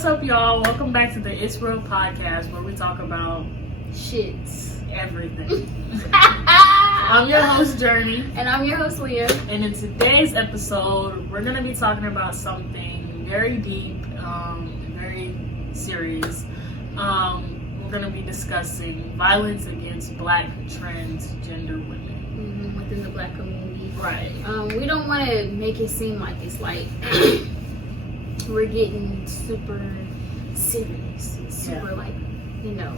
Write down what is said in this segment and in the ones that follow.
What's up, y'all? Welcome back to the It's Real podcast, where we talk about shits. Everything. I'm your host, Journey. And I'm your host, Leah. And in today's episode, we're going to be talking about something very deep, very serious. We're going to be discussing violence against Black transgender women. Within the Black community. Right. We don't want to make it seem like it's like we're getting super serious, super like, you know,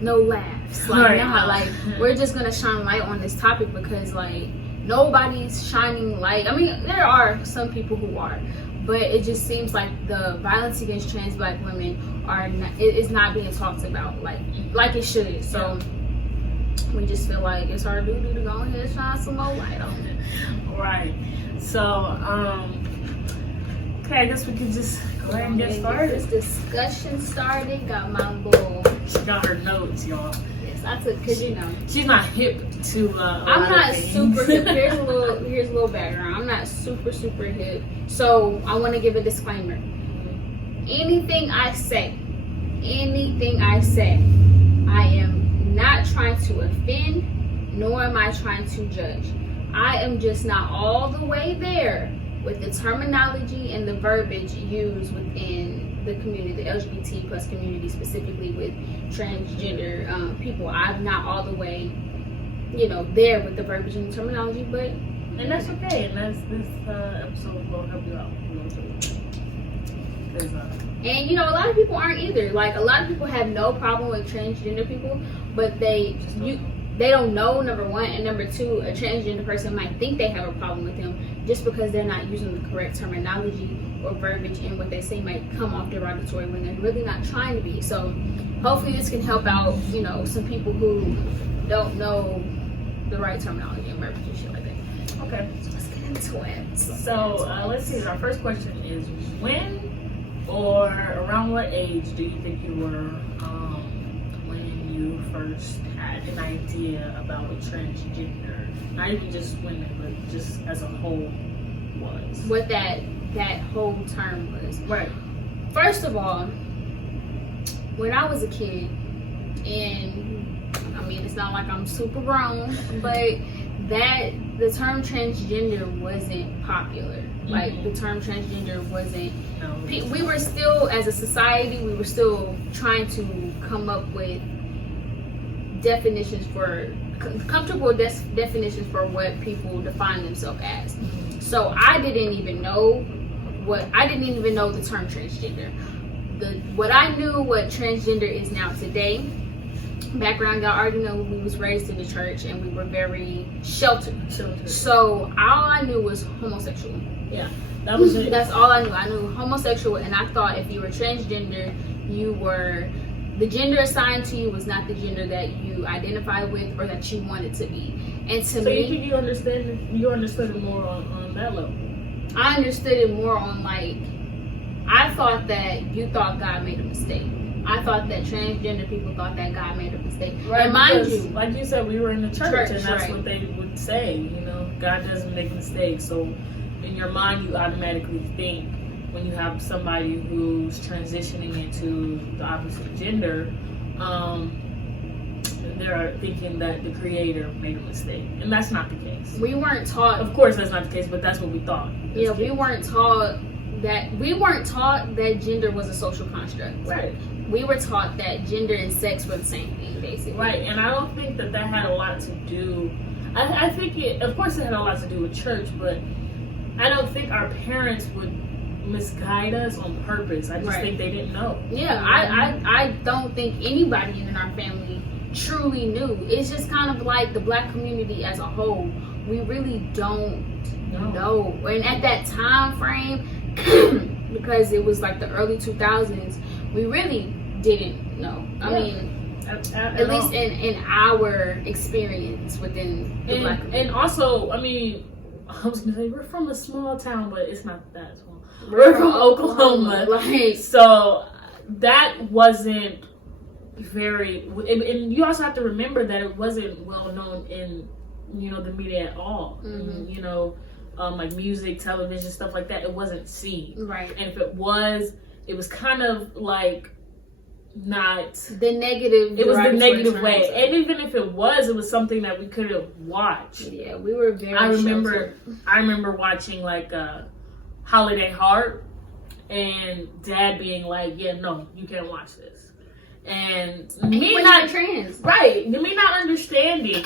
no laughs. Like, right. nah, like we're just gonna shine light on this topic because like nobody's shining light. I mean, there are some people who are, but it just seems like the violence against trans Black women is not being talked about like it should. So we just feel like it's our duty to go ahead and shine some more light on it. Right. So, okay, I guess we can just go ahead and get started. This discussion started. Got my little. She got her notes, y'all. Yes, I took, because you know she's not hip to. I'm not super hip. Here's a little background. I'm not super hip. So I want to give a disclaimer. Anything I say, I am not trying to offend, nor am I trying to judge. I am just not all the way there with the terminology and the verbiage used within the community, the LGBT plus community, specifically with transgender people. I'm not all the way, there with the verbiage and the terminology, and that's okay. And that's this episode will help you out a little bit. And a lot of people aren't either. Like, a lot of people have no problem with transgender people, but they don't know, number one, and number two, a transgender person might think they have a problem with them just because they're not using the correct terminology or verbiage, and what they say might come off derogatory when they're really not trying to be. So hopefully this can help out, some people who don't know the right terminology and verbiage and shit like that. Okay. So let's get into it. So let's see. Our first question is, when or around what age do you think you were when you first had an idea about what transgender, not even just women, but just as a whole, was? What that whole term was. Right. First of all, when I was a kid, and I mean, it's not like I'm super grown, but the term transgender wasn't popular. Like, the term transgender wasn't. We were still, as a society, we were still trying to come up with definitions for comfortable definitions for what people define themselves as. So I didn't even know the term transgender. What I knew what transgender is now today. Background, y'all already know we was raised in the church and we were very sheltered. So all I knew was homosexual. Yeah, that was it. That's all I knew. I knew homosexual, and I thought if you were transgender, the gender assigned to you was not the gender that you identified with or that you wanted to be. And to me, you think you understood it more on that level? I understood it more on I thought that you thought God made a mistake. I thought that transgender people thought that God made a mistake. Right, and mind you, like you said, we were in the church and that's right. what they would say, God doesn't make mistakes. So in your mind, you automatically think, when you have somebody who's transitioning into the opposite gender, they're thinking that the creator made a mistake. And that's not the case. We weren't taught. Of course that's not the case, but that's what we thought. Yeah, we weren't taught that gender was a social construct. Right. We were taught that gender and sex were the same thing, basically. Right, and I don't think that had a lot to do. I think of course it had a lot to do with church, but I don't think our parents would misguide us on purpose. I just think they didn't know. Yeah, I don't think anybody in our family truly knew. It's just kind of like the Black community as a whole. We really don't know. And at that time frame, because it was like the early 2000s, we really didn't know. I mean, at least in our experience within the Black community. And also, I mean, I was gonna say we're from a small town, but it's not that small. We're from Oklahoma. So that wasn't very, and you also have to remember that it wasn't well known in the media at all. Like music, television, stuff like that. It wasn't seen. Right. And if it was, it was kind of like not the negative. It was the negative way, and even if it was something that we could have watched. Yeah, we were very. I remember watching like Holiday Heart, and Dad being like, "Yeah, no, you can't watch this," and me not trans, right? Me not understanding.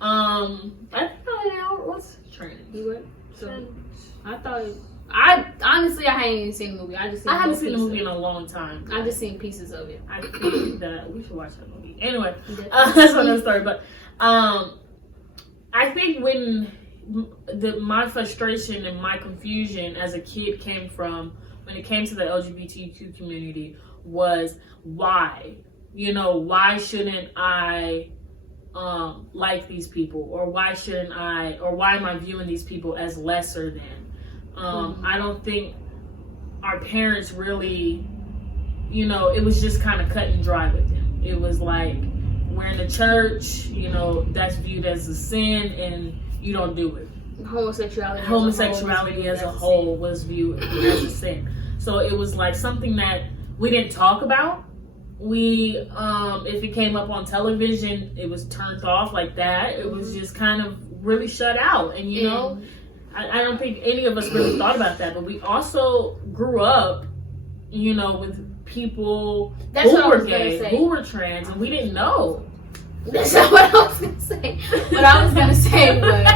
I think Holiday Heart was trans. You were? So I thought. I honestly, I hadn't even seen the movie. I haven't seen the movie in a long time. I just seen pieces of it. I think that we should watch that movie. Anyway, that's another story. But I think when my frustration and my confusion as a kid came from when it came to the LGBTQ community was why? Why shouldn't I like these people, or why am I viewing these people as lesser than? I don't think our parents really, it was just kind of cut and dry with him. It was like, we're in the church, that's viewed as a sin and you don't do it. Homosexuality as a whole was viewed as a sin. So it was like something that we didn't talk about. We, if it came up on television, it was turned off like that. It was just kind of really shut out. And, I don't think any of us really thought about that, but we also grew up, with people who were gay, who were trans, and we didn't know. That's not what I was going to say. What I was going to say was,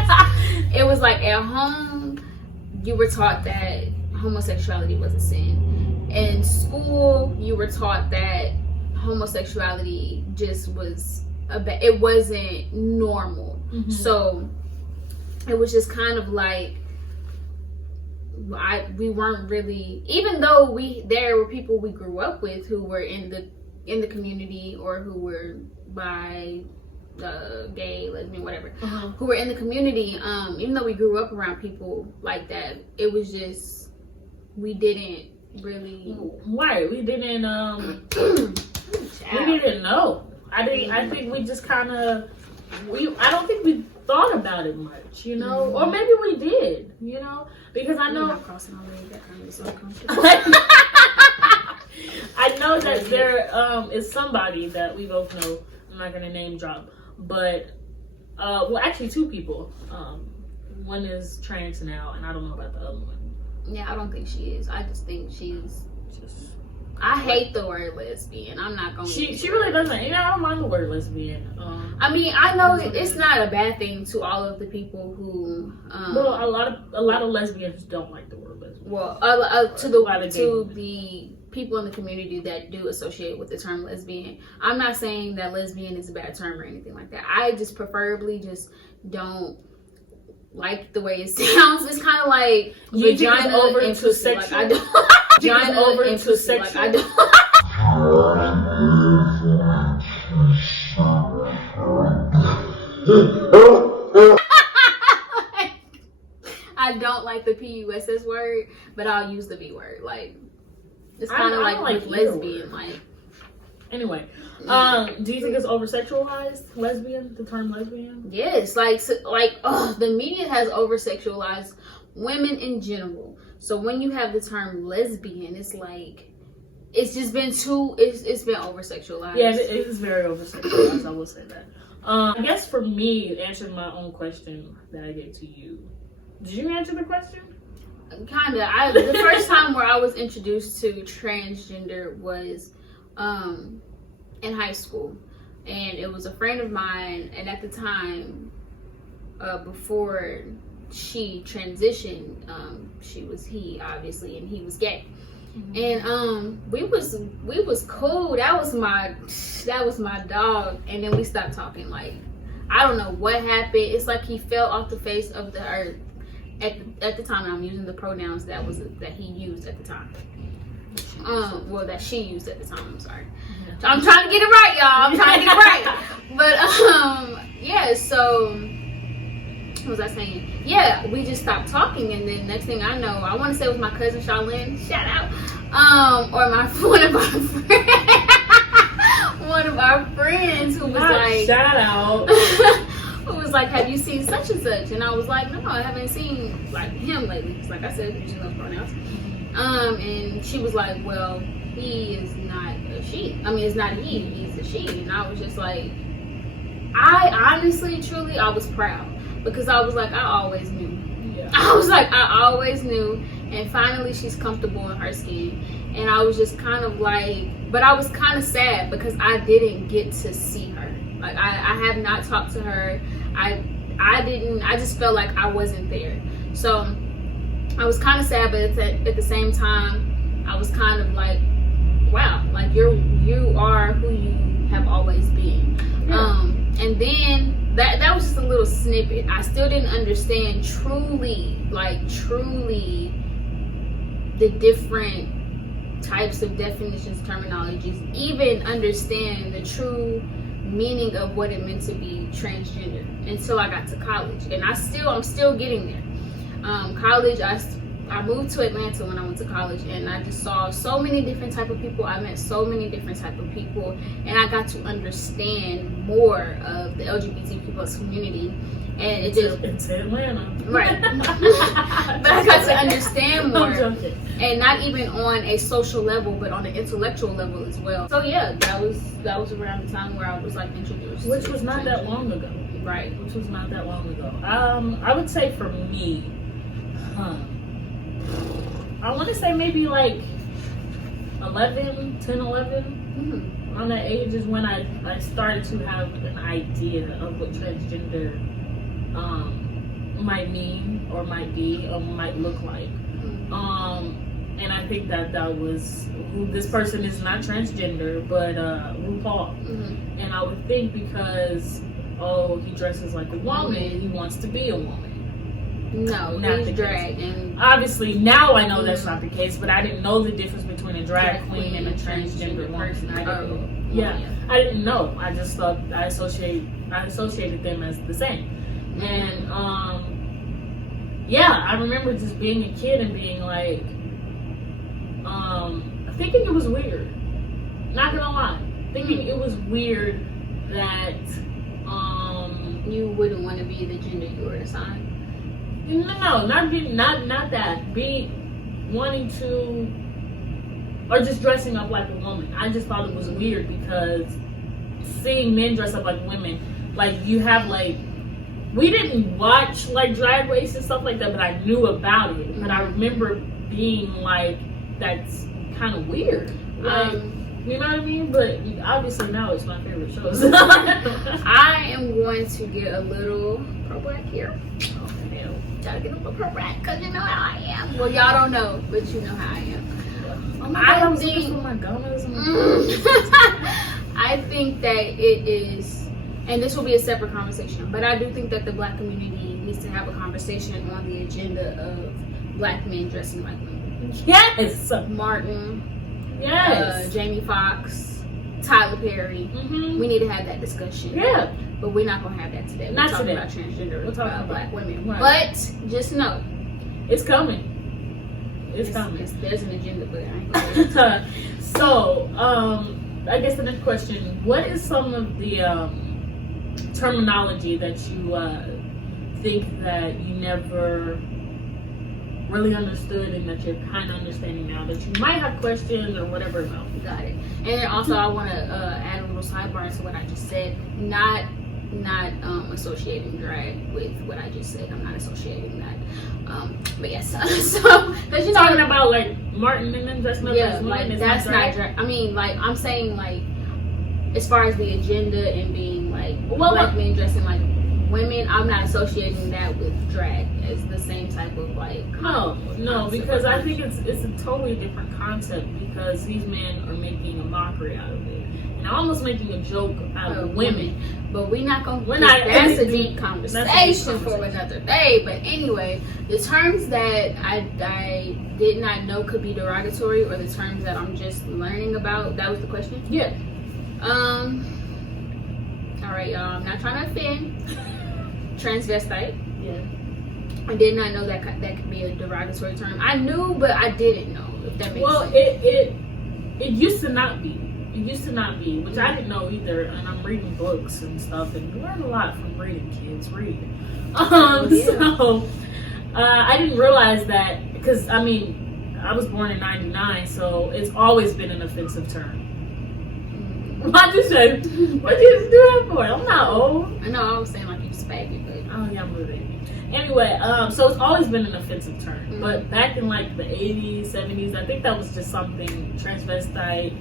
it was like at home, you were taught that homosexuality was a sin. In school, you were taught that homosexuality just was, it wasn't normal. Mm-hmm. So it was just kind of like we weren't really, even though there were people we grew up with who were in the community, or who were bi, gay, lesbian, whatever, who were in the community. Even though we grew up around people like that, it was just we didn't really. Right, we didn't. We didn't know. I think we just kind of. I don't think we thought about it much, or maybe we did, because I know. I'm crossing my leg. That kind of so uncomfortable. I know that there is somebody that we both know. I'm not gonna name drop, but actually two people. One is trans now, and I don't know about the other one. Yeah, I don't think she is. I just think she's just. I hate the word lesbian. I'm not gonna. She really doesn't. I don't mind the word lesbian. I mean, I know it's not a bad thing to all of the people who. Well, a lot of lesbians don't like the word lesbian. Well, to the people in the community that do associate with the term lesbian, I'm not saying that lesbian is a bad term or anything like that. I just preferably just don't like the way it sounds. It's kind of like vagina over and pussy. Like I don't. Vagina over and pussy. Like I don't. I don't like the PUSS word, but I'll use the V word. Like it's kind of like with lesbian. Like anyway, do you think it's over-sexualized? The term lesbian? Yes, the media has over-sexualized women in general. So when you have the term lesbian, it's like it's just been it's been over-sexualized. Yeah, it is very over-sexualized. I will say that. I guess for me, answering my own question that I gave to you, did you answer the question? Kinda. The first time where I was introduced to transgender was in high school, and it was a friend of mine, and at the time, before she transitioned, she was he obviously, and he was gay. And we was cool. That was my dog. And then we stopped talking. Like I don't know what happened. It's like he fell off the face of the earth. At the time, I'm using the pronouns that he used at the time. That she used at the time. I'm sorry. I'm trying to get it right, y'all. I'm trying to get it right. But yeah. So what was I saying? Yeah, we just stopped talking, and then next thing I know, I want to say it was my cousin Charlene. Shout out. Or one of our friends who was like, shout out. Who was like, have you seen such and such? And I was like, no, I haven't seen like him lately. Because like I said, using those pronouns. And she was like, well, he is not a she. I mean, it's not a he, he's a she. And I was just like, I honestly, truly, I was proud. Because I was like, I always knew. Yeah. I was like, I always knew. And finally, she's comfortable in her skin. And I was just kind of like, but I was kind of sad because I didn't get to see her. Like, I have not talked to her. I just felt like I wasn't there. So I was kind of sad, but at the same time, I was kind of like, wow, like you are who you have always been. Yeah. And then that was just a little snippet. I still didn't understand truly the different types of definitions, terminologies, even understand the true meaning of what it meant to be transgender until I got to college. And I'm still getting there. College, I moved to Atlanta when I went to college, and I just saw so many different type of people. I met so many different type of people, and I got to understand more of the LGBTQ plus community. And it just it's Atlanta, right? But I got to understand more, and not even on a social level, but on an intellectual level as well. So yeah, that was around the time where I was like introduced, which was not that long ago, right? Which was not that long ago. I would say for me, I want to say maybe like 10, 11. Mm-hmm. Around that age is when I started to have an idea of what transgender might mean or might be or might look like. Mm-hmm. And I think that was this person is not transgender, but RuPaul. Mm-hmm. And I would think because he dresses like a woman, he wants to be a woman. No, not he's drag. And obviously now I know that's not the case, but I didn't know the difference between a drag queen and a transgender person. I didn't know. I just thought I associated them as the same. And I remember just being a kid and being like thinking it was weird. Not gonna lie. Thinking it was weird that you wouldn't want to be the gender you were assigned. No, not that. Be wanting to, or just dressing up like a woman. I just thought it was weird because seeing men dress up like women, like you have like, we didn't watch like Drag Race and stuff like that, but I knew about it. But I remember being like, that's kind of weird. Like, you know what I mean? But obviously now it's my favorite show. I am going to get a little pro-black here. Gotta get a little pro-black because you know how I am. Well, y'all don't know, but you know how I am. Oh my God, I was looking for my gummies. I think that it is, and this will be a separate conversation, but I do think that the black community needs to have a conversation on the agenda of black men dressing like women. Yes! Martin. Yes. Jamie Foxx. Tyler Perry. Mm-hmm. We need to have that discussion. Yeah. But we're not going to have that today. We're talking about transgender. We're talking about black women. Right. But just know. It's coming. It's coming. There's an agenda, but I ain't going to. So, I guess the next question, what is some of the terminology that you think that you never really understood and that you're kind of understanding now, that you might have questions or whatever about? Got it. And then also I want to add a little sidebar to what I just said. Not associating drag with what I just said. I'm not associating that. But yes. So because you're talking about like Martin and then dressing up as women, like that's not drag. I mean, like I'm saying, like as far as the agenda and being like black men dressing like women, I'm not associating that with drag as the same type of like. No, because I think it's a totally different concept because these men are making a mockery out of it and almost making a joke out of women. But we're not gonna. That's a deep conversation for another day. But anyway, the terms that I did not know could be derogatory, or the terms that I'm just learning about. That was the question. Yeah. All right, y'all. I'm not trying to offend. Transvestite. Yeah. I did not know that could be a derogatory term. I knew, but I didn't know. If that makes sense. It used to not be. It used to not be, which I didn't know either. And I'm reading books and stuff, and you learn a lot from reading. Kids read. So I didn't realize that because I mean, I was born in '99, so it's always been an offensive term. Why'd you say? What'd you do that for? I'm not old. I know, I was saying like you spaggy, but oh yeah, I'm moving. Anyway, so it's always been an offensive term. Mm-hmm. But back in like the 80s, 70s, I think that was just something transvestite,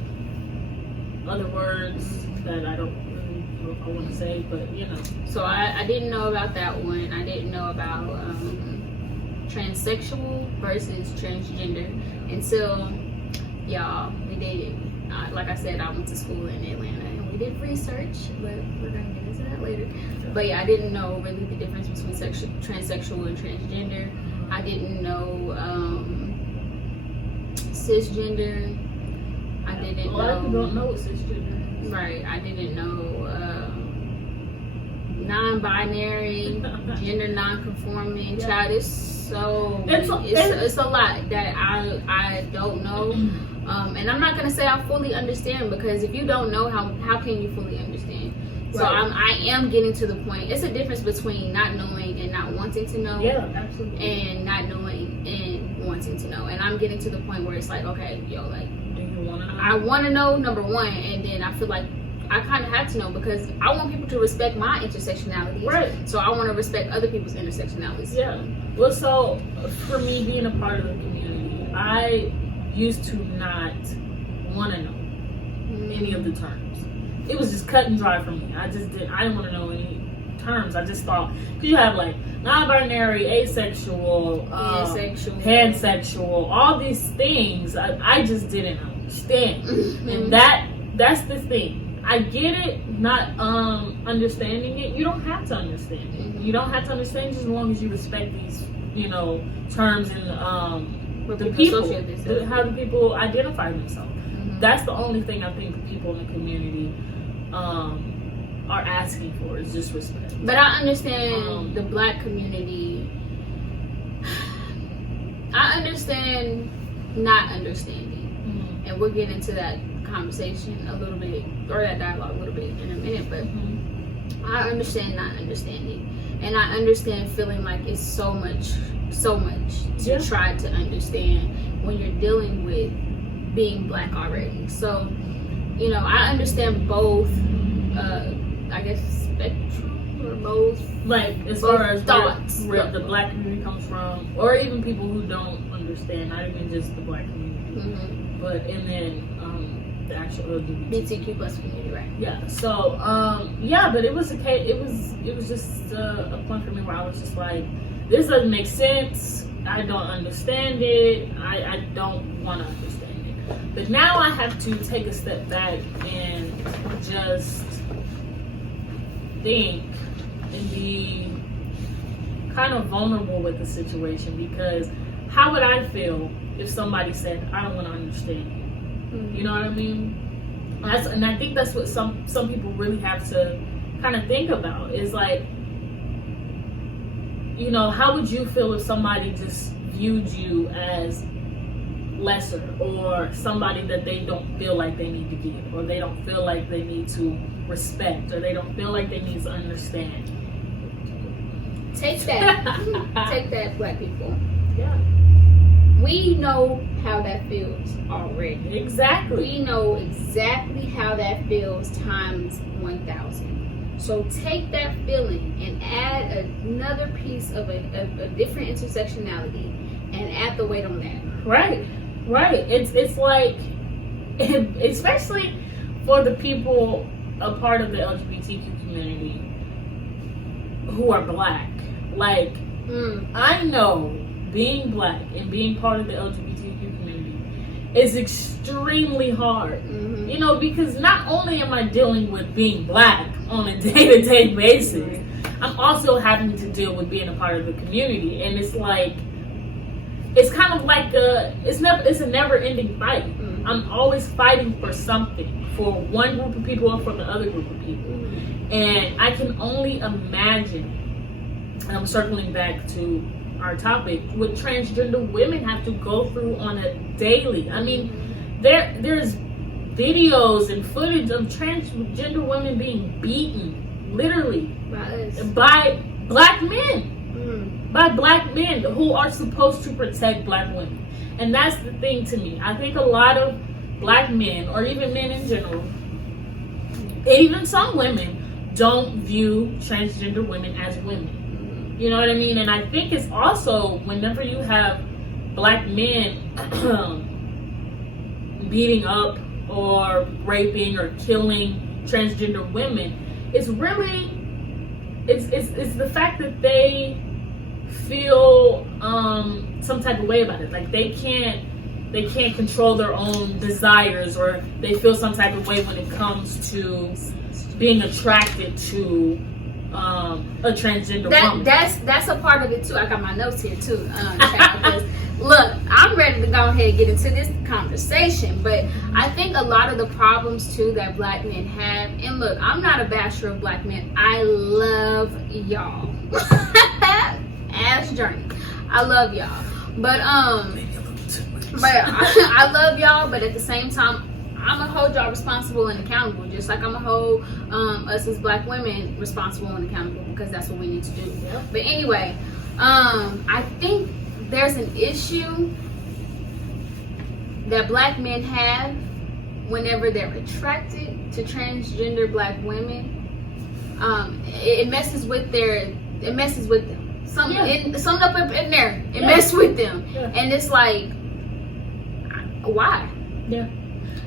other words that I don't really know if I want to say, but you know. So I didn't know about that one. I didn't know about transsexual versus transgender until y'all, we did. Like I said, I went to school in Atlanta and we did research, but we're gonna get into that later. But yeah, I didn't know really the difference between transsexual and transgender. I didn't know cisgender. I didn't know. A lot of people don't know what cisgender is. Right. I didn't know non-binary, gender non-conforming. Yeah. Child, it's a lot that I don't know. And I'm not gonna say I fully understand, because if you don't know, how can you fully understand? So Right. I am getting to the point. It's a difference between not knowing and not wanting to know. Yeah, absolutely. And not knowing and wanting to know. And I'm getting to the point where it's like, okay, yo, like, Do you want to know? I want to know, number one, and then I feel like I kind of have to know, because I want people to respect my intersectionality. Right. So I want to respect other people's intersectionalities. Yeah. Well, so for me, being a part of the community, I used to not want to know any of the terms. It was just cut and dry for me. I didn't want to know any terms. I just thought, because you have like non-binary, asexual, pansexual, all these things I just didn't understand. Mm-hmm. And that's the thing. I get it, not understanding it. You don't have to understand it. Mm-hmm. You don't have to understand, just as long as you respect these, terms and the people, how the people identify themselves. Mm-hmm. That's the only thing I think the people in the community are asking for, is just respect. But I understand the Black community. I understand not understanding, and we'll get into that conversation a little bit, or that dialogue a little bit in a minute. But I understand not understanding, and I understand feeling like it's so much to try to understand when you're dealing with being Black already. So, I understand both, I guess, spectrum, or both. Like, as both far as thoughts, where the Black community comes from, or even people who don't understand, not even just the Black community, but and then the actual LGBTQ plus community, right? Yeah. So, but it was it was just a point for me where I was just like, this doesn't make sense. I don't understand it. I don't want to understand it. But now I have to take a step back and just think and be kind of vulnerable with the situation, because how would I feel if somebody said, I don't want to understand you? You know what I mean? And I think that's what some people really have to kind of think about, is like, how would you feel if somebody just viewed you as lesser, or somebody that they don't feel like they need to give, or they don't feel like they need to respect, or they don't feel like they need to understand? Take that. Take that, Black people. Yeah. We know how that feels already. Exactly. We know exactly how that feels times 1,000. So take that feeling and add another piece of a different intersectionality and add the weight on that. Right. It's like, especially for the people a part of the LGBTQ community who are Black. Like, I know being Black and being part of the LGBTQ community is extremely hard. Because not only am I dealing with being Black on a day-to-day basis, I'm also having to deal with being a part of the community. And it's like, it's kind of like it's a never-ending fight. I'm always fighting for something, for one group of people or for the other group of people. And I can only imagine, and I'm circling back to our topic, what transgender women have to go through on a daily. I mean, there's videos and footage of transgender women being beaten, literally, by Black men. by black men who are supposed to protect black women. And that's the thing to me. I think a lot of black men, or even men in general, even some women, don't view transgender women as women. You know what I mean? And I think it's also whenever you have black men beating up or raping or killing transgender women, it's really it's the fact that they feel some type of way about it. Like they can't control their own desires, or they feel some type of way when it comes to being attracted to a transgender woman. That's a part of it too. I got my notes here too. Because, look, I'm ready to go ahead and get into this conversation, but I think a lot of the problems too that black men have, and look, I'm not a basher of black men. I love y'all. Ask Journey. I love y'all. But I love y'all, but at the same time, I'm gonna hold y'all responsible and accountable, just like I'm gonna hold us as black women responsible and accountable, because that's what we need to do. Yep. But anyway, I think there's an issue that black men have whenever they're attracted to transgender black women. It messes with them. Summed up in there. It messes with them. Yeah. And it's like, why? Yeah.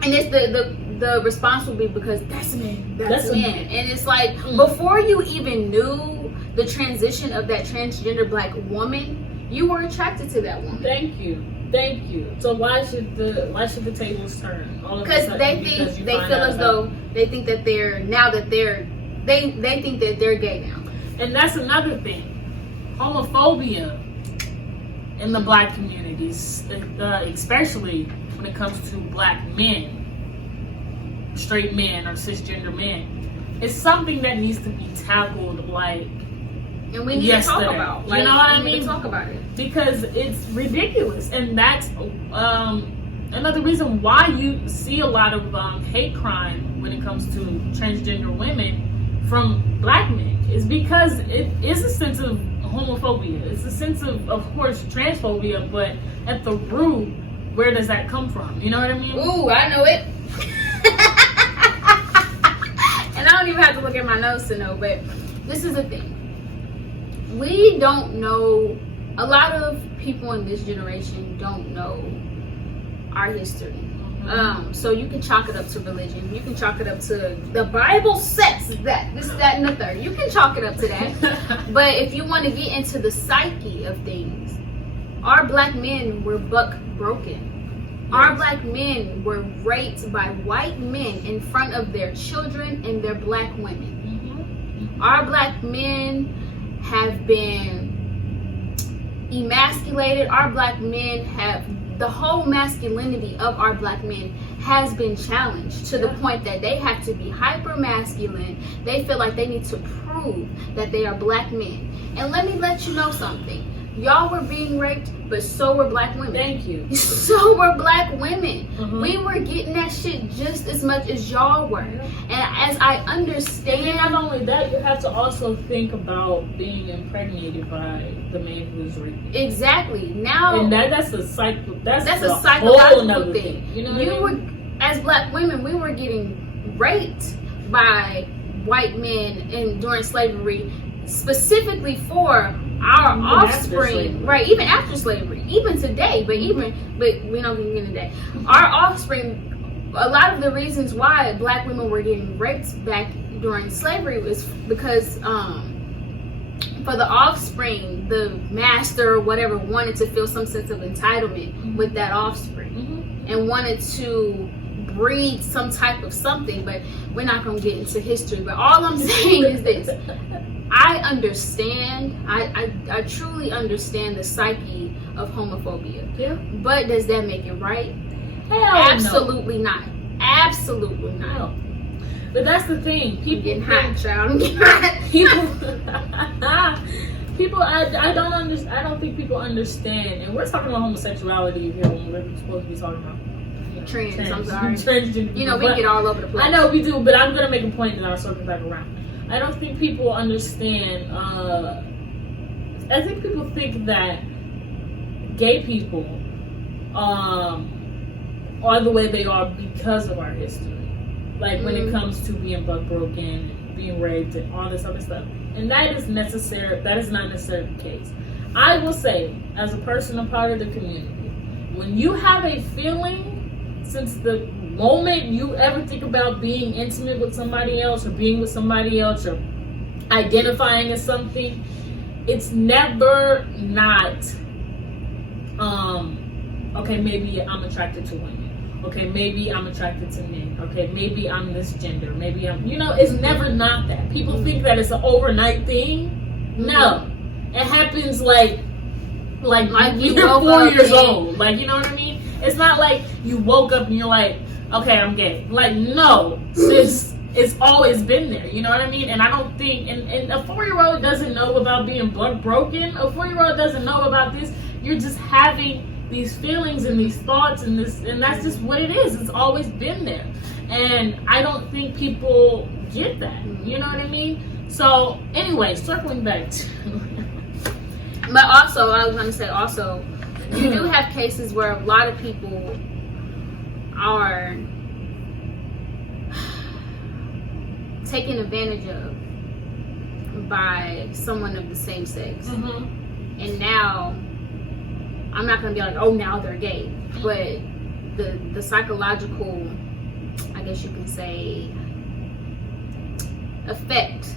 And it's the response will be because that's men. That's men. And it's like, before you even knew the transition of that transgender black woman, you were attracted to that woman. Thank you. So why should the tables turn? Because they feel as though they think that they think that they're gay now. And that's another thing. Homophobia in the black communities, especially when it comes to black men, straight men or cisgender men, it's something that needs to be tackled, like, and we need to talk about. Like, you know what I mean? Talk about it, because it's ridiculous, and that's another reason why you see a lot of hate crime when it comes to transgender women from black men, is because it is a sense of homophobia. It's a sense of course, transphobia, but at the root, where does that come from? You know what I mean? Ooh, I know it. And I don't even have to look at my notes to know, but this is the thing. We don't know, a lot of people in this generation don't know our history. So you can chalk it up to religion. You can chalk it up to the Bible says that, this, that, and the third. You can chalk it up to that. But if you want to get into the psyche of things, our black men were buck broken. Yes. Our black men were raped by white men in front of their children and their black women. Our black men have been emasculated. Our black men have, the whole masculinity of our black men has been challenged to the point that they have to be hyper masculine. They feel like they need to prove that they are black men. And let me let you know something. Y'all were being raped, but so were black women. Thank you. So were black women. We were getting that shit just as much as y'all were. And as I understand, and not only that, you have to also think about being impregnated by the man who's raping. Exactly. Now, and that's a cycle. That's a psychological thing. You know what I mean? As black women, we were getting raped by white men during slavery, specifically for our offspring, right? Even after slavery, even today, but we don't get into that. Our offspring, a lot of the reasons why black women were getting raped back during slavery was because for the offspring, the master or whatever wanted to feel some sense of entitlement with that offspring and wanted to breed some type of something. But we're not going to get into history. But all I'm saying is this. I understand, I truly understand the psyche of homophobia. Yeah. But does that make it right? Hell Absolutely no. not. Absolutely not. No. But that's the thing. People getting hot, child. I'm getting hot. People, I don't understand. I don't think people understand. And we're talking about homosexuality here when we're supposed to be talking about trans. I'm sorry. Transgender. You know, we get all over the place. I know we do, but I'm gonna make a point and I'll circle back around. I don't think people understand I think people think that gay people are the way they are because of our history. Like when it comes to being buck broken, being raped, and all this other stuff. And that is not necessarily the case. I will say, as a person, a part of the community, when you have a feeling, since the moment you ever think about being intimate with somebody else or being with somebody else or identifying as something, it's never not, okay, maybe I'm attracted to women. Okay, maybe I'm attracted to men. Okay, maybe I'm this gender. Maybe I'm, it's never not that. People think that it's an overnight thing. No. It happens like you're 4 years old. Like, you know what I mean? It's not like you woke up and you're like, okay, I'm gay. Like, no. It's always been there. You know what I mean? And I don't think, and a 4-year-old doesn't know about being blood broken. A 4-year-old doesn't know about this. You're just having these feelings and these thoughts and that's just what it is. It's always been there. And I don't think people get that. You know what I mean? So anyway, circling back to but also I was gonna say also you do have cases where a lot of people are taken advantage of by someone of the same sex. And now I'm not gonna be like, oh, now they're gay, but the psychological, I guess you can say, effect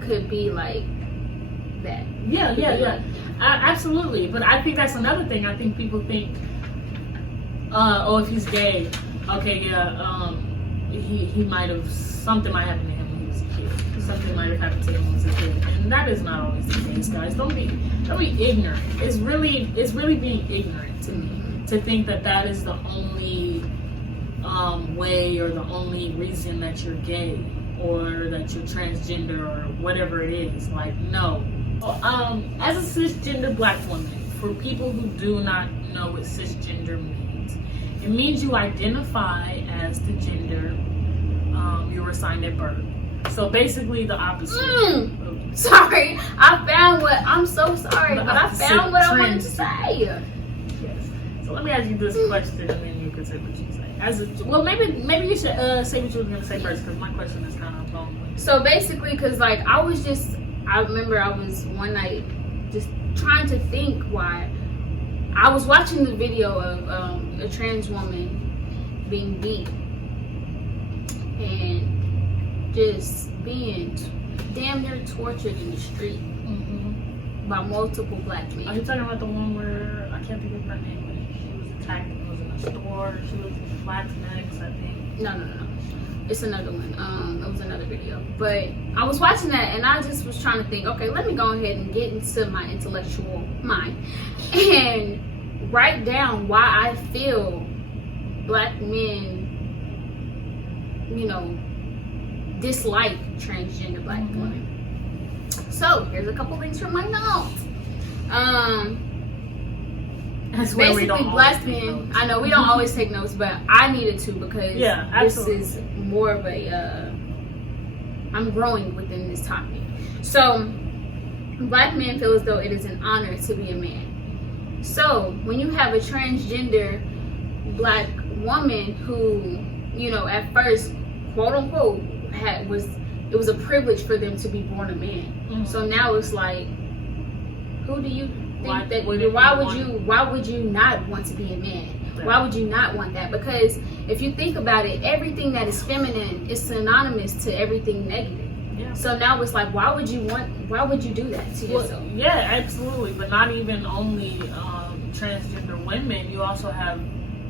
could be like that. Yeah. Absolutely. But I think that's another thing. I think people think, oh, if he's gay, okay, yeah, he might have, something might happen to him when he was a kid. Something might have happened to him when he was a kid. And that is not always the case, guys. Don't be ignorant. It's really being ignorant to me to think that is the only way or the only reason that you're gay or that you're transgender or whatever it is. Like, no. As a cisgender black woman, for people who do not know what cisgender means, it means you identify as the gender you were assigned at birth. So basically the opposite. Sorry, I'm so sorry, but I found what I wanted to say. Yes. So let me ask you this question and then you can say what you say. Maybe you should say what you were going to say first, because my question is kind of long. So basically, because like I remember I was one night just trying to think why. I was watching the video of a trans woman being beat and just being damn near tortured in the street by multiple black men. Are you talking about the one where I can't think of her name? When she was attacked and was in a store. She was in Latinx, I think. No. It's another one. It was another video. But I was watching that and I just was trying to think, okay, let me go ahead and get into my intellectual mind and write down why I feel black men, dislike transgender black women. So here's a couple things from my notes. Basically, black men. I know we don't always take notes, but I needed to because this is more of a. I'm growing within this topic. So, black men feel as though it is an honor to be a man. So, when you have a transgender black woman who, at first, quote unquote, it was a privilege for them to be born a man. So now it's like, who do you think why would you not want to be a man? Right. Why would you not want that? Because if you think about it, everything that is feminine is synonymous to everything negative. Yeah. So now it's like, why would you do that to yourself? Yeah, absolutely. But not even only transgender women, you also have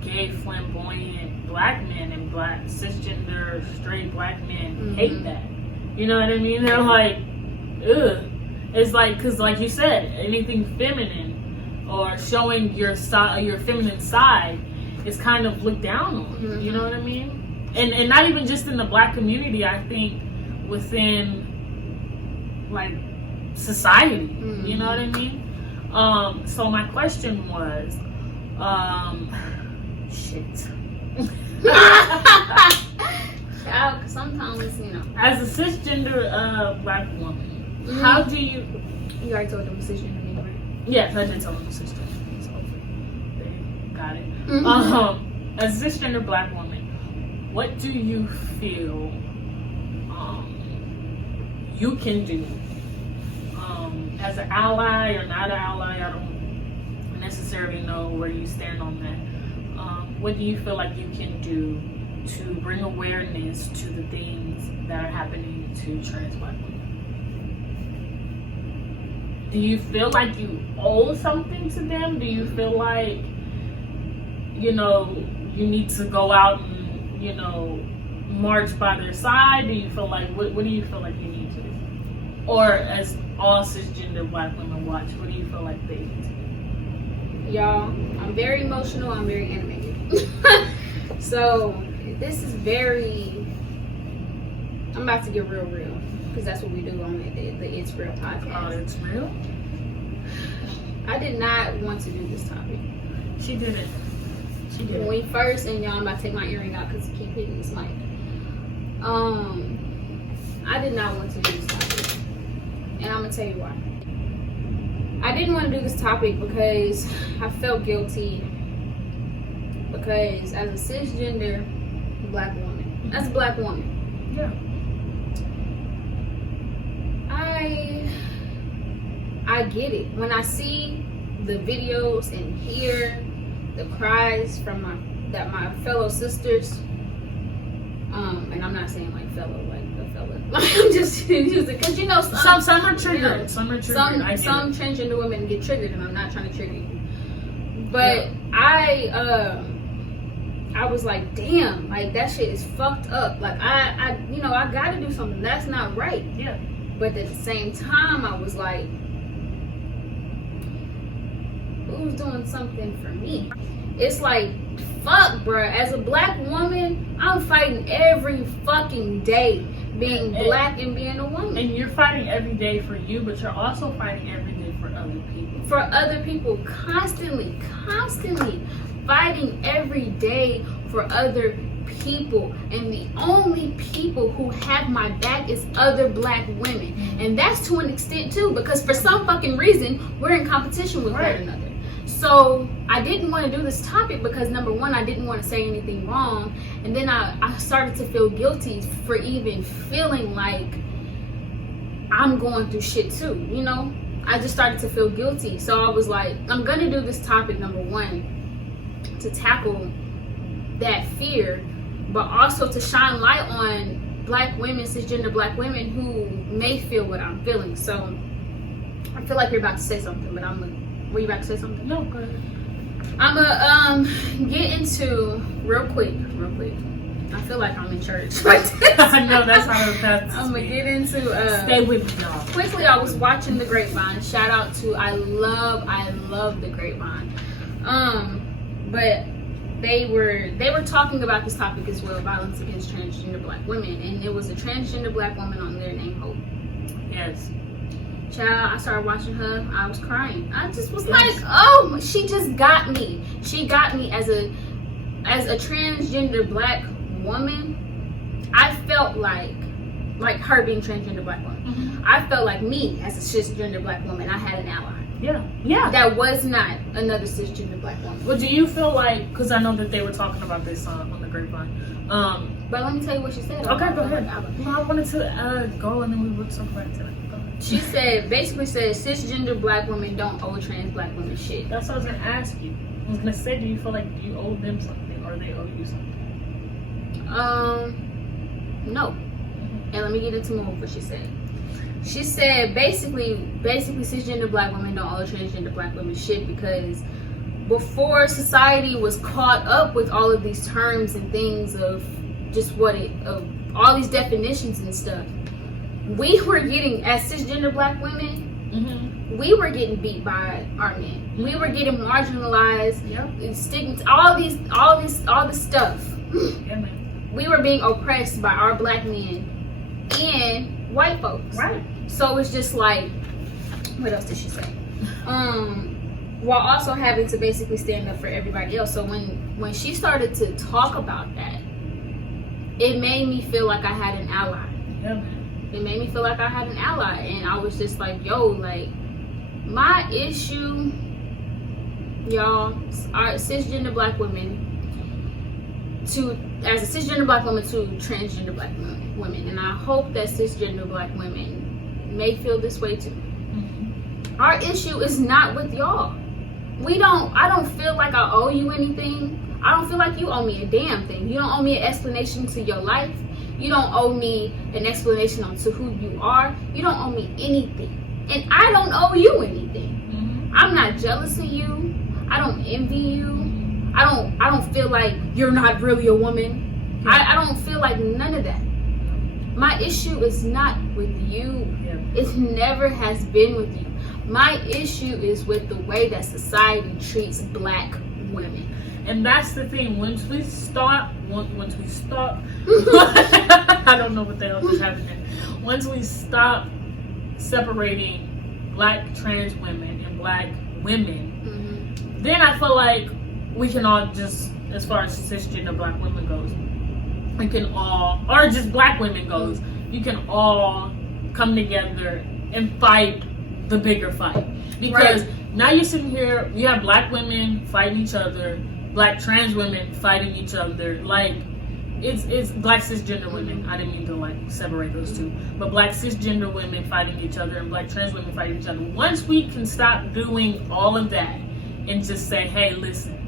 gay, flamboyant black men and black cisgender straight black men hate that. You know what I mean? They're like, ugh. It's like, because like you said, anything feminine or showing your feminine side is kind of looked down on. You know what I mean? And not even just in the black community, I think within like society. You know what I mean? So my question was, shit. Sometimes, as a cisgender black woman, How do you? You already told them cisgender anyway. Yes, I did tell them cisgender. So they got it. As a cisgender Black woman, what do you feel you can do as an ally or not an ally? I don't necessarily know where you stand on that. What do you feel like you can do to bring awareness to the things that are happening to trans Black women? Do you feel like you owe something to them? Do you feel like, you need to go out and, march by their side? Do you feel like, what do you feel like you need to do? Or as all cisgender Black women watch, what do you feel like they need to do? Y'all, I'm very emotional, I'm very animated. So, this is I'm about to get real, because that's what we do on the It's Real podcast. Oh, it's real? I did not want to do this topic. She did it. When we first, and y'all, I'm about to take my earring out because it keep hitting this mic. I did not want to do this topic. And I'm going to tell you why. I didn't want to do this topic because I felt guilty. Because as a cisgender Black woman, as a Black woman, yeah, I get it. When I see the videos and hear the cries from my fellow sisters, and I'm not saying like fellow like a fellow, like I'm just using because some are triggered. Some transgender women get triggered, and I'm not trying to trigger you, but yeah. I was like, damn, like that shit is fucked up. Like I gotta do something. That's not right. Yeah. But at the same time, I was like, who's doing something for me? It's like, fuck, bruh. As a Black woman, I'm fighting every fucking day being Black and being a woman. And you're fighting every day for you, but you're also fighting every day for other people. For other people, constantly fighting every day for other people. And the only people who have my back is other Black women. And that's to an extent too, because for some fucking reason, we're in competition with one another. So I didn't want to do this topic because number one, I didn't want to say anything wrong. And then I started to feel guilty for even feeling like I'm going through shit too, I just started to feel guilty. So I was like, I'm going to do this topic, number one, to tackle that fear, but also to shine light on Black women, cisgender Black women who may feel what I'm feeling. So I feel like you're about to say something, but were you about to say something? No, go ahead. I'm gonna get into real quick. I feel like I'm in church. I know that's how it's. I'm gonna get into stay with me, y'all. Quickly, I was watching The Grapevine. Shout out to I love The Grapevine. But they were talking about this topic as well, violence against transgender Black women, and there was a transgender Black woman on there named Hope. Yes. Child, I started watching her. I was crying. I just was like, oh, she just got me. She got me as a transgender Black woman. I felt like her being transgender Black woman. Mm-hmm. I felt like me as a cisgender Black woman. I had an ally. Yeah. That was not another cisgender Black woman. Well, do you feel like, because I know that they were talking about this on The Grapevine. But let me tell you what she said. Okay, go ahead. No, I wanted to go and then we would talk about it today. She basically said cisgender Black women don't owe trans Black women shit. That's what I was going to ask you. I was going to say, do you feel like you owe them something or they owe you something? No. And let me get into more of what she said. She said basically cisgender Black women don't owe transgender Black women shit because before society was caught up with all of these terms and things of just of all these definitions and stuff, we were getting, as cisgender Black women, we were getting beat by our men. We were getting marginalized, stigma, all this stuff. Yeah, man. We were being oppressed by our Black men and white folks. Right. So it's just like, what else did she say? While also having to basically stand up for everybody else. So when she started to talk about that, it made me feel like I had an ally. Yeah, man. It made me feel like I had an ally, and I was just like, yo, like, my issue, y'all, are cisgender black women as a cisgender black woman to transgender black women, and I hope that cisgender black women may feel this way too. Our issue is not with y'all. I don't feel like I owe you anything. I don't feel like you owe me a damn thing. You don't owe me an explanation to your life. You don't owe me an explanation on to who you are. You don't owe me anything. And I don't owe you anything. I'm not jealous of you. I don't envy you. I don't feel like you're not really a woman. I don't feel like none of that. My issue is not with you. It never has been with you. My issue is with the way that society treats black women. And that's the thing. Once we stop, I don't know what the hell is happening. Once we stop separating black trans women and black women, then I feel like we can all just, as far as cisgender black women goes, we can all, or just black women goes, you can all come together and fight the bigger fight. Because now you're sitting here, you have black women fighting each other, black trans women fighting each other, like it's black cisgender women. I didn't mean to like separate those two, but black cisgender women fighting each other and black trans women fighting each other. Once we can stop doing all of that and just say, hey, listen,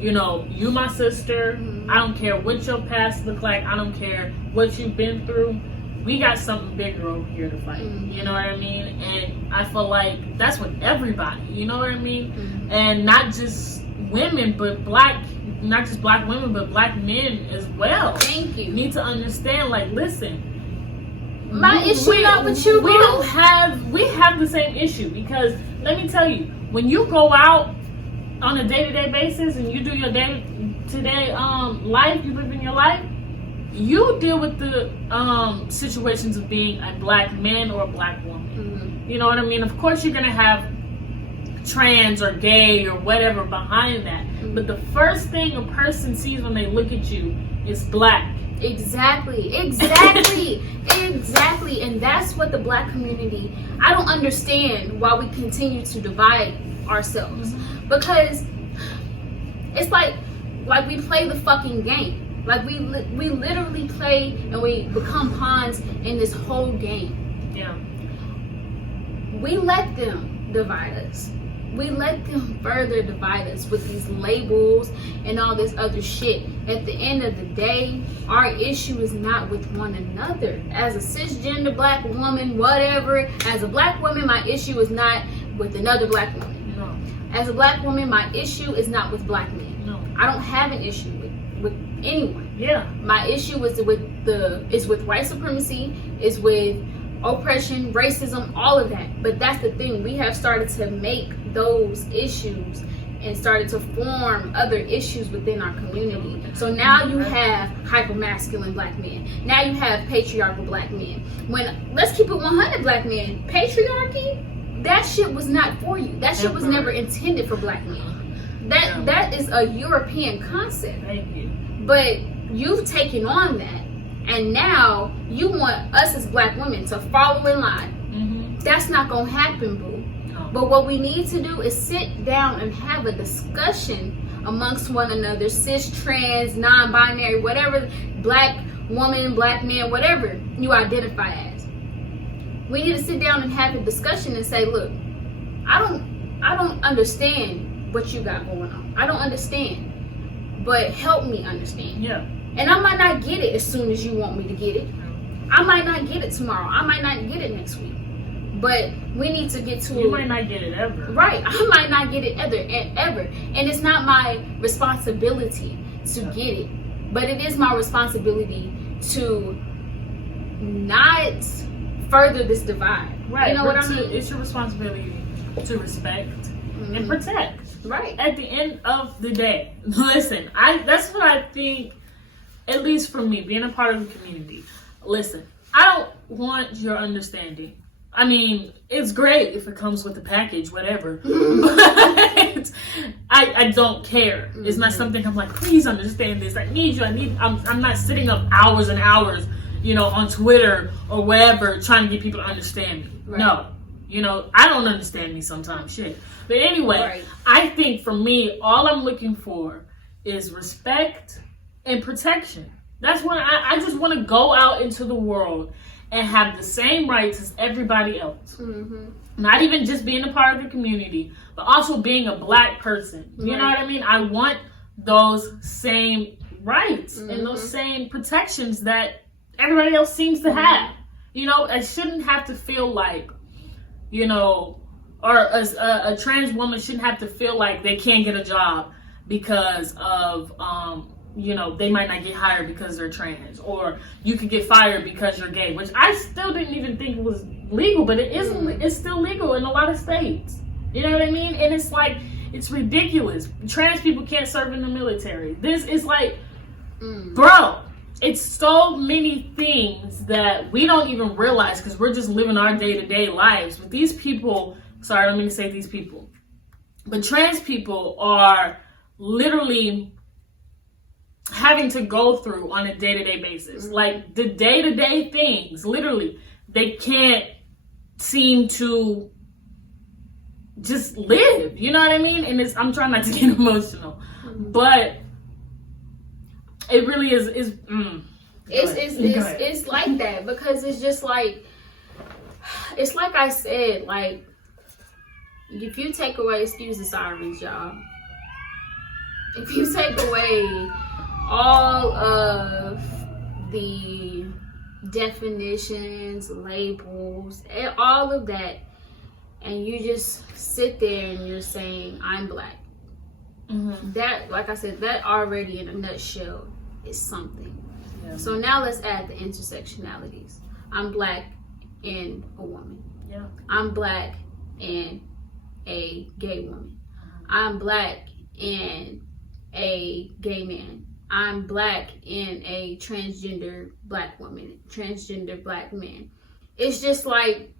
you know, you my sister, I don't care what your past look like, I don't care what you've been through, we got something bigger over here to fight. You know what I mean? And I feel like that's with everybody, you know what I mean? And not just women, but not just black women, but black men as well. Thank you. Need to understand, like, listen, my issue not with you. We have the same issue, because let me tell you, when you go out on a day-to-day basis and you do your day-to-day life, you live in your life, you deal with the situations of being a black man or a black woman. You know what I mean? Of course you're gonna have trans or gay or whatever behind that, but the first thing a person sees when they look at you is black. Exactly. And that's what the black community, I don't understand why we continue to divide ourselves, because it's like we play the fucking game. Like we literally play and we become pawns in this whole game. Yeah. We let them divide us. We let them further divide us with these labels and all this other shit. At the end of the day, our issue is not with one another. As a cisgender black woman, whatever, as a black woman, my issue is not with another black woman. No. As a black woman, my issue is not with black men. No. I don't have an issue with anyone. Yeah. My issue is with white supremacy, is with oppression, racism, all of that. But that's the thing. We have started to make those issues and started to form other issues within our community. So now you have hypermasculine black men. Now you have patriarchal black men. Let's keep it 100, black men. Patriarchy, that shit was not for you. That shit was never intended for black men. That is a European concept. Thank you. But you've taken on that, and now you want us as black women to follow in line. That's not gonna happen, boo. No. But what we need to do is sit down and have a discussion amongst one another, cis, trans, non-binary, whatever, black woman, black man, whatever you identify as. We need to sit down and have a discussion and say, look, I don't understand what you got going on. I don't understand. But help me understand. Yeah. And I might not get it as soon as you want me to get it. I might not get it tomorrow. I might not get it next week. But we need to get to You might not get it ever. Right. I might not get it ever. And it's not my responsibility to get it. But it is my responsibility to not further this divide. Right. You know what I mean? It's your responsibility to respect and protect. Right. At the end of the day, listen, that's what I think, at least for me, being a part of the community. Listen, I don't want your understanding. I mean, it's great if it comes with a package, whatever. But I don't care. It's not something I'm like, please understand this. I need you. I'm not sitting up hours and hours on Twitter or wherever trying to get people to understand me. Right. No. I don't understand me sometimes, shit. But anyway, right. I think for me, all I'm looking for is respect and protection. That's when I just want to go out into the world and have the same rights as everybody else. Mm-hmm. Not even just being a part of the community, but also being a black person. You know what I mean? I want those same rights and those same protections that everybody else seems to have. I shouldn't have to feel like, or a trans woman shouldn't have to feel like they can't get a job because of, they might not get hired because they're trans, or you could get fired because you're gay, which I still didn't even think was legal, but it's still legal in a lot of states. You know what I mean? And it's like, it's ridiculous. Trans people can't serve in the military. This is like, bro, it's so many things that we don't even realize because we're just living our day-to-day lives. But these people, sorry, I don't mean to say these people, but trans people are literally having to go through on a day-to-day basis. Like the day-to-day things, literally, they can't seem to just live. You know what I mean? And I'm trying not to get emotional, but it really is. It's like that because it's just like, it's like I said, like if you take away, excuse the sirens, y'all. If you take away all of the definitions, labels, all of that, and you just sit there and you're saying, I'm black. That, like I said, that already in a nutshell is something. Yeah. So now let's add the intersectionalities. I'm black and a woman. Yeah. I'm black and a gay woman. I'm black and a gay man. I'm black and a transgender black woman, transgender black man. It's just like,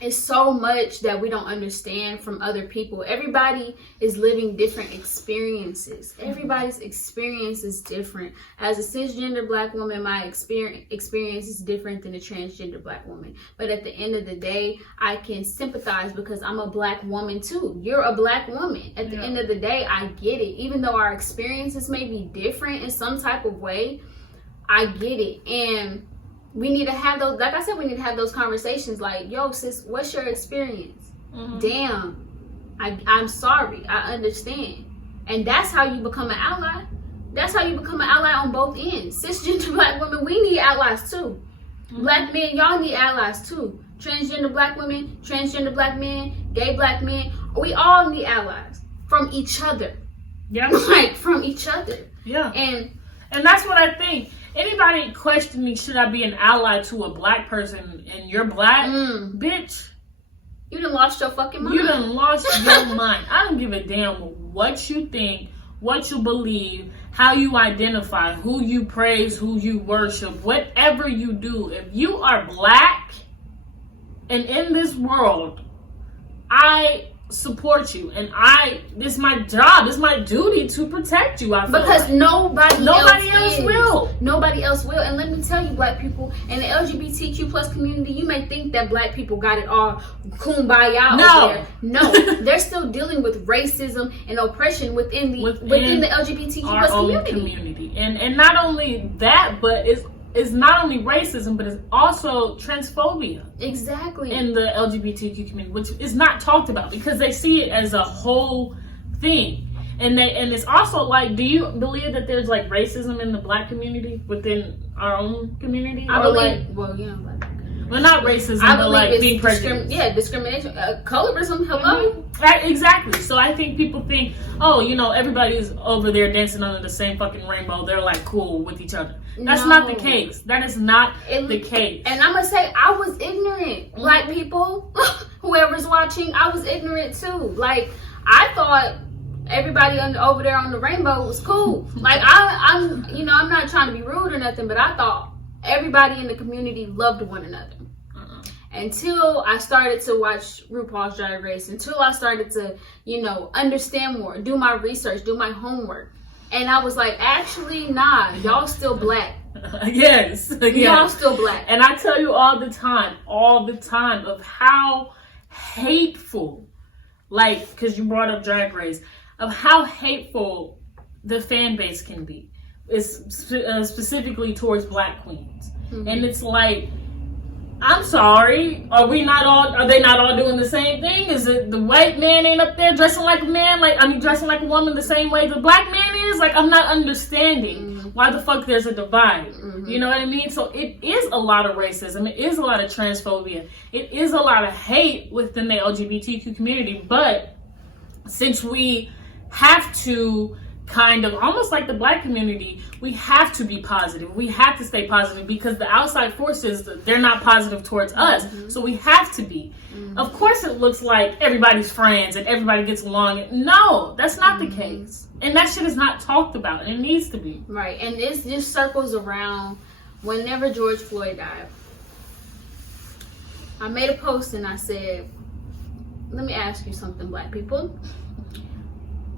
it's so much that we don't understand from other people. Everybody is living different experiences. Everybody's experience is different. As a cisgender black woman, my experience is different than a transgender black woman. But at the end of the day, I can sympathize because I'm a black woman too. You're a black woman. At the end of the day, I get it. Even though our experiences may be different in some type of way, I get it. And we need to have those, like I said, we need to have those conversations like, yo, sis, what's your experience? Damn, I'm sorry, I understand. And that's how you become an ally. That's how you become an ally on both ends. Cisgender black women, we need allies too. Black men, y'all need allies too. Transgender black women, transgender black men, gay black men, we all need allies from each other. Yeah. Like, from each other. Yeah. And that's what I think. Anybody questioning, should I be an ally to a black person and you're black, bitch, you done lost your fucking mind. You done lost your mind. I don't give a damn what you think, what you believe, how you identify, who you praise, who you worship, whatever you do. If you are black and in this world, I support you, and this is my job, this is my duty to protect you. Because nobody else will. Nobody else will. And let me tell you, black people in the LGBTQ plus community, you may think that black people got it all kumbaya over there. No, they're still dealing with racism and oppression within the LGBTQ plus community. And not only that, but it's not only racism, but it's also transphobia. Exactly. In the LGBTQ community, which is not talked about because they see it as a whole thing. And it's also like, do you believe that there's like racism in the black community within our own community? I believe, well, not racism, but like being prejudiced. Discrimination, colorism. Hello. Exactly. So I think people think, oh, everybody's over there dancing under the same fucking rainbow. They're like cool with each other. That's not the case. That is not the case. And I'm gonna say, I was ignorant. Black people, whoever's watching, I was ignorant too. Like, I thought everybody over there on the rainbow was cool. Like, I'm not trying to be rude or nothing, but I thought everybody in the community loved one another. Until I started to watch RuPaul's Drag Race, until I started to, understand more, do my research, do my homework. And I was like, actually, nah, y'all still black. Yes. Y'all still black. And I tell you all the time of how hateful, like, because you brought up Drag Race, of how hateful the fan base can be. It's specifically towards black queens. Mm-hmm. And it's like, I'm sorry, are they not all doing the same thing? Is it the white man ain't up there dressing like a man, dressing like a woman the same way the black man is? Like, I'm not understanding why the fuck there's a divide. You know what I mean? So it is a lot of racism, it is a lot of transphobia, it is a lot of hate within the LGBTQ community. But since we have to kind of, almost like the black community, we have to be positive. We have to stay positive because the outside forces, they're not positive towards us. So we have to be. Of course it looks like everybody's friends and everybody gets along. No, that's not the case. And that shit is not talked about, and it needs to be. Right, and this just circles around whenever George Floyd died. I made a post and I said, let me ask you something, black people.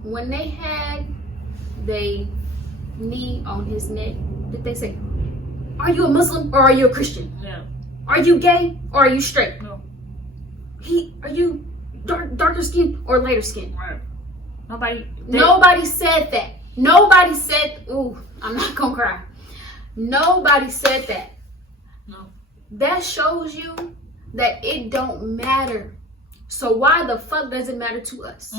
When they had they knee on his neck, did they say, are you a Muslim or are you a Christian? No. Are you gay or are you straight? No. Are you darker skin or lighter skin? Right. Nobody said that. Nobody said, ooh, I'm not gonna cry. Nobody said that. No. That shows you that it don't matter. So why the fuck does it matter to us?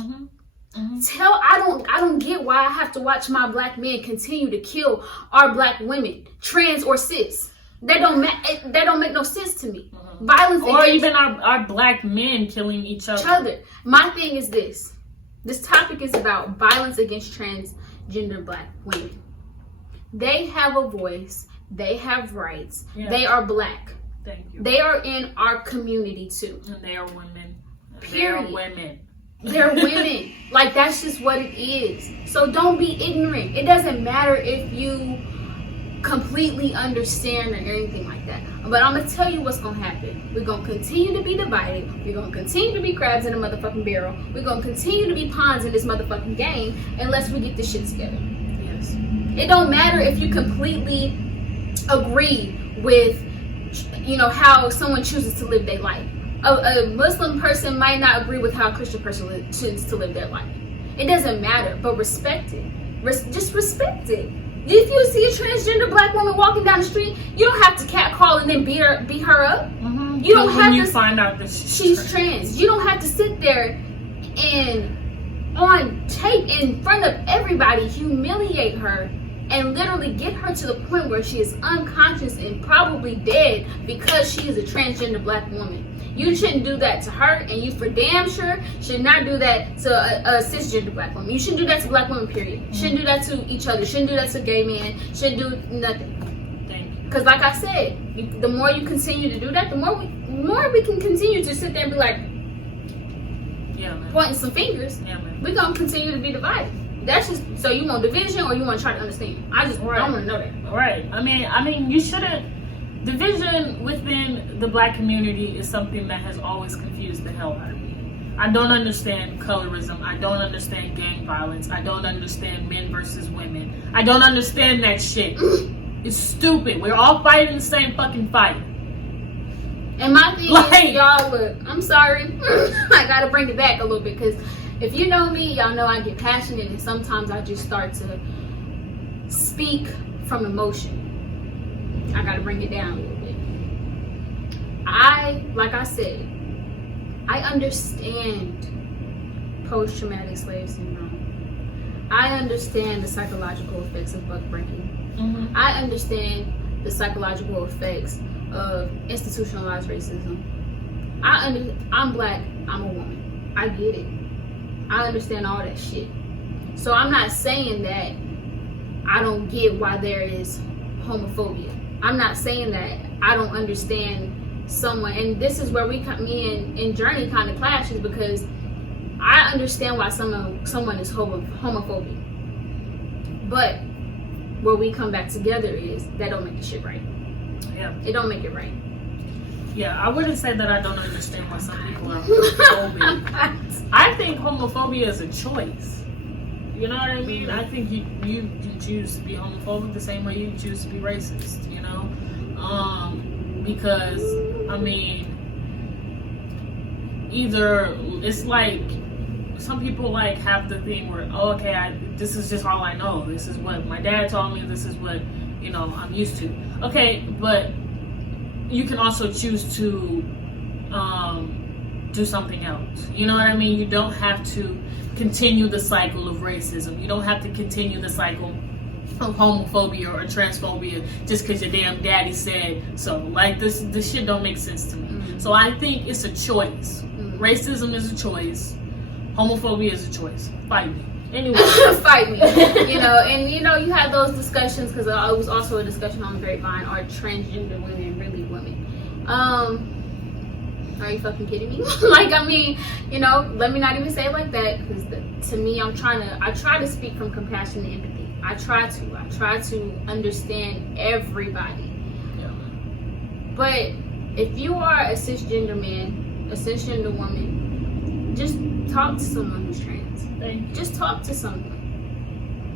I don't get why I have to watch my black men continue to kill our black women, trans or cis. That don't make no sense to me. Violence or even our black men killing each other. My thing is this. This topic is about violence against transgender black women. They have a voice. They have rights. Yeah. They are black. Thank you. They are in our community too. And they are women. Period. They are women. They're women. Like, that's just what it is. So don't be ignorant. It doesn't matter if you completely understand or anything like that. But I'm going to tell you what's going to happen. We're going to continue to be divided. We're going to continue to be crabs in a motherfucking barrel. We're going to continue to be pawns in this motherfucking game unless we get this shit together. Yes. It don't matter if you completely agree with, how someone chooses to live their life. A Muslim person might not agree with how a Christian person chooses to live their life. It doesn't matter, but respect it. Just respect it. If you see a transgender black woman walking down the street, you don't have to catcall and then beat her up. You don't have to find out that she's trans. You don't have to sit there and on tape in front of everybody humiliate her and literally get her to the point where she is unconscious and probably dead because she is a transgender black woman. You shouldn't do that to her, and you for damn sure should not do that to a cisgender black woman. You shouldn't do that to black women, period. Shouldn't do that to each other. Shouldn't do that to gay men. Shouldn't do nothing. Thank you. Because like I said, the more you continue to do that, the more we can continue to sit there and be like, pointing some fingers. We're going to continue to be divided. That's just, so you want division or you want to try to understand? I just don't want to know that. Right. I mean, you shouldn't. Division within the black community is something that has always confused the hell out of me. I don't understand colorism. I don't understand gang violence. I don't understand men versus women. I don't understand that shit. It's stupid. We're all fighting the same fucking fight. And my thing is, y'all, look, I'm sorry. I gotta bring it back a little bit, because if you know me, y'all know I get passionate, and sometimes I just start to speak from emotion. I gotta bring it down a little bit. Like I said, I understand post-traumatic slave syndrome. I understand the psychological effects of buck breaking. I understand the psychological effects of institutionalized racism. I'm black, I'm a woman. I get it. I understand all that shit. So I'm not saying that I don't get why there is homophobia. I'm not saying that I don't understand someone, and this is where me and Journey kind of clashes, because I understand why someone is homophobic, but where we come back together is that don't make the shit right. Yeah, it don't make it right. Yeah, I wouldn't say that I don't understand why some people are homophobic. I think homophobia is a choice. You know what I mean? I think you choose to be homophobic the same way you choose to be racist, you know? Because, I mean, either it's like, some people like have the thing where, oh, okay, this is just all I know. This is what my dad taught me. This is what, you know, I'm used to. Okay, but you can also choose to do something else. You know what I mean? You don't have to continue the cycle of racism. You don't have to continue the cycle of homophobia or transphobia just because your damn daddy said so. Like, this shit don't make sense to me. Mm-hmm. So I think it's a choice. Mm-hmm. Racism is a choice. Homophobia is a choice. Fight me. Anyway. Fight me. You know, and you know, you had those discussions because it was also a discussion on the Grapevine. Are transgender women really women? Are you fucking kidding me? Like, I mean, you know, let me not even say it like that, because to me, I try to speak from compassion and empathy. I try to understand everybody. Yeah. But if you are a cisgender man, a cisgender woman, just talk to someone who's trans. Just talk to someone.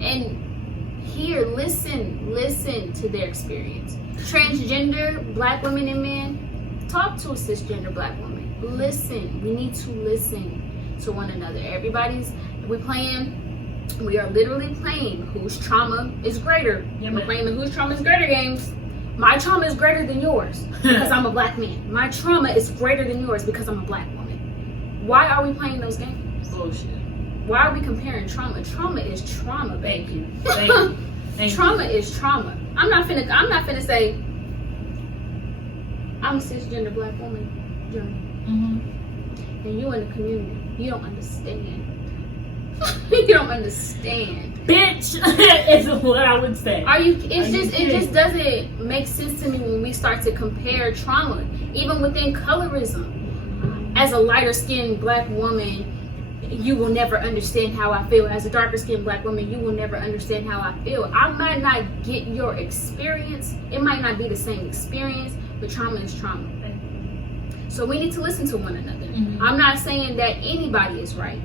And listen to their experience. Transgender black women and men, talk to a cisgender black woman. Listen. We need to listen to one another. We are literally playing whose trauma is greater. Yeah, we're playing the whose trauma is greater games. My trauma is greater than yours because I'm a black man. My trauma is greater than yours because I'm a black woman. Why are we playing those games? Bullshit. Why are we comparing trauma? Trauma is trauma, baby. Thank trauma is trauma. I'm not finna say I'm a cisgender black woman, Mm-hmm. and you in the community. You don't understand. You don't understand. Bitch is what I would say. It just doesn't make sense to me when we start to compare trauma, even within colorism. As a lighter skinned black woman, you will never understand how I feel. As a darker skinned black woman, you will never understand how I feel. I might not get your experience. It might not be the same experience, but trauma is trauma. So we need to listen to one another. Mm-hmm. I'm not saying that anybody is right.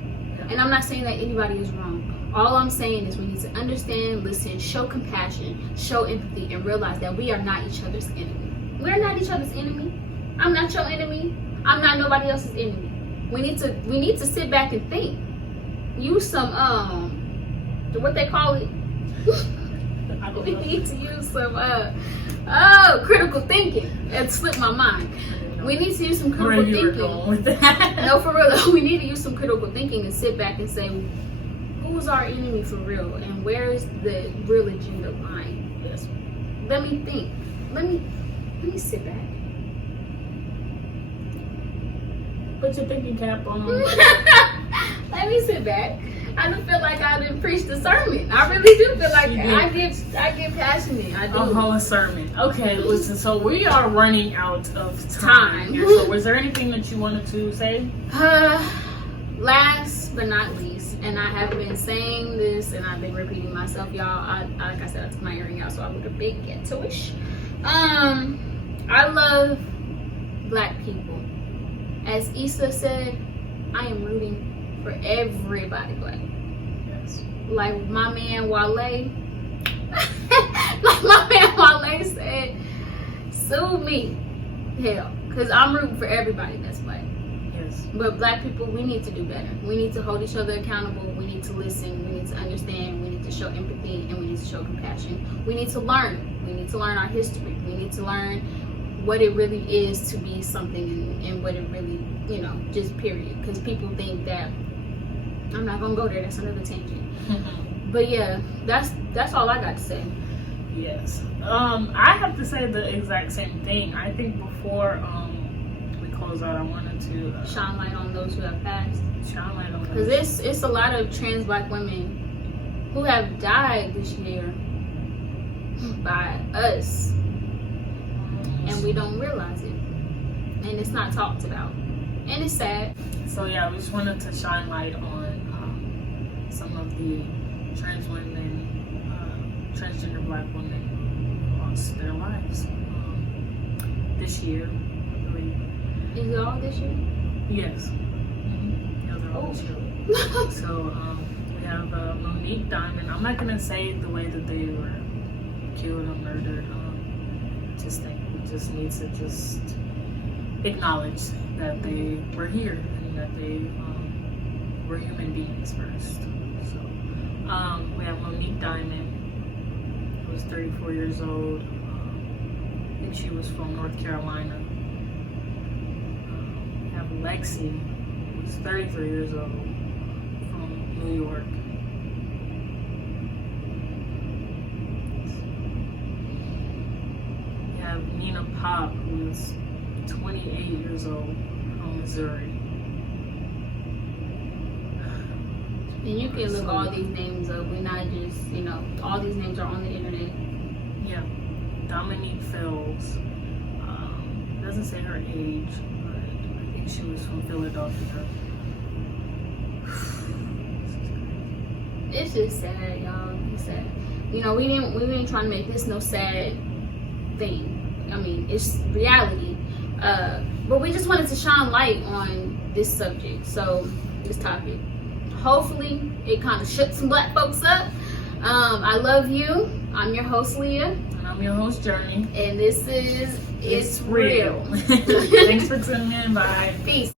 And I'm not saying that anybody is wrong. All I'm saying is we need to understand, listen, show compassion, show empathy, and realize that we are not each other's enemy. We're not each other's enemy. I'm not your enemy. I'm not nobody else's enemy. We need to sit back and think. Use some what they call it. We need to use some critical thinking. It slipped my mind. We need to use some critical thinking. No, for real. We need to use some critical thinking and sit back and say, who's our enemy for real, and where is the real agenda line? Yes. Let me think. Let me sit back. Put your thinking cap on. Let me sit back. I don't feel like I didn't preach the sermon. I really do feel like I get passionate. I do. A whole sermon. Okay, listen. So we are running out of time here. So was there anything that you wanted to say? Last but not least, and I have been saying this, and I've been repeating myself, y'all. Like I said, I took my earring out, so I would a big ghetto-ish. I love black people. As Issa said, I am rooting for everybody black. Yes. Like my man Wale said, sue me. Hell, because I'm rooting for everybody that's black. Yes. But black people, we need to do better. We need to hold each other accountable. We need to listen. We need to understand. We need to show empathy, and we need to show compassion. We need to learn. We need to learn our history. We need to learn what it really is to be something, and what it really, just period. Because people think that, I'm not gonna go there, that's another tangent. But yeah, that's all I got to say. Yes. I have to say the exact same thing. I think before we close out, I wanted to shine light on those who have passed. Shine light on those. Because it's a lot of trans black women who have died this year by us, and we don't realize it, and it's not talked about, and it's sad. So yeah, we just wanted to shine light on some of the trans women, transgender black women who lost their lives this year, I believe. Is it all this year? Yes. Mm-hmm. Yeah, they're all this year. So we We have Monique Diamond. I'm not gonna say the way that they were killed or murdered. Just think we just need to just acknowledge that they were here and that they were human beings first. So we have Monique Diamond, who was 34 years old. I think she was from North Carolina. We have Lexi, who was 33 years old, from New York. We have Nina Pop, who was 28 years old, from Missouri. And you can look all these names up. We're not just, all these names are on the internet. Yeah. Dominique Phelps. Doesn't say her age, but I think she was from Philadelphia. It's just sad, y'all. It's sad. We didn't try to make this no sad thing. I mean, it's reality. But we just wanted to shine light on this subject. So, this topic. Hopefully, it kind of shook some black folks up. I love you. I'm your host, Leah. And I'm your host, Journey. And this is It's Real. Thanks for tuning in. Bye. Peace.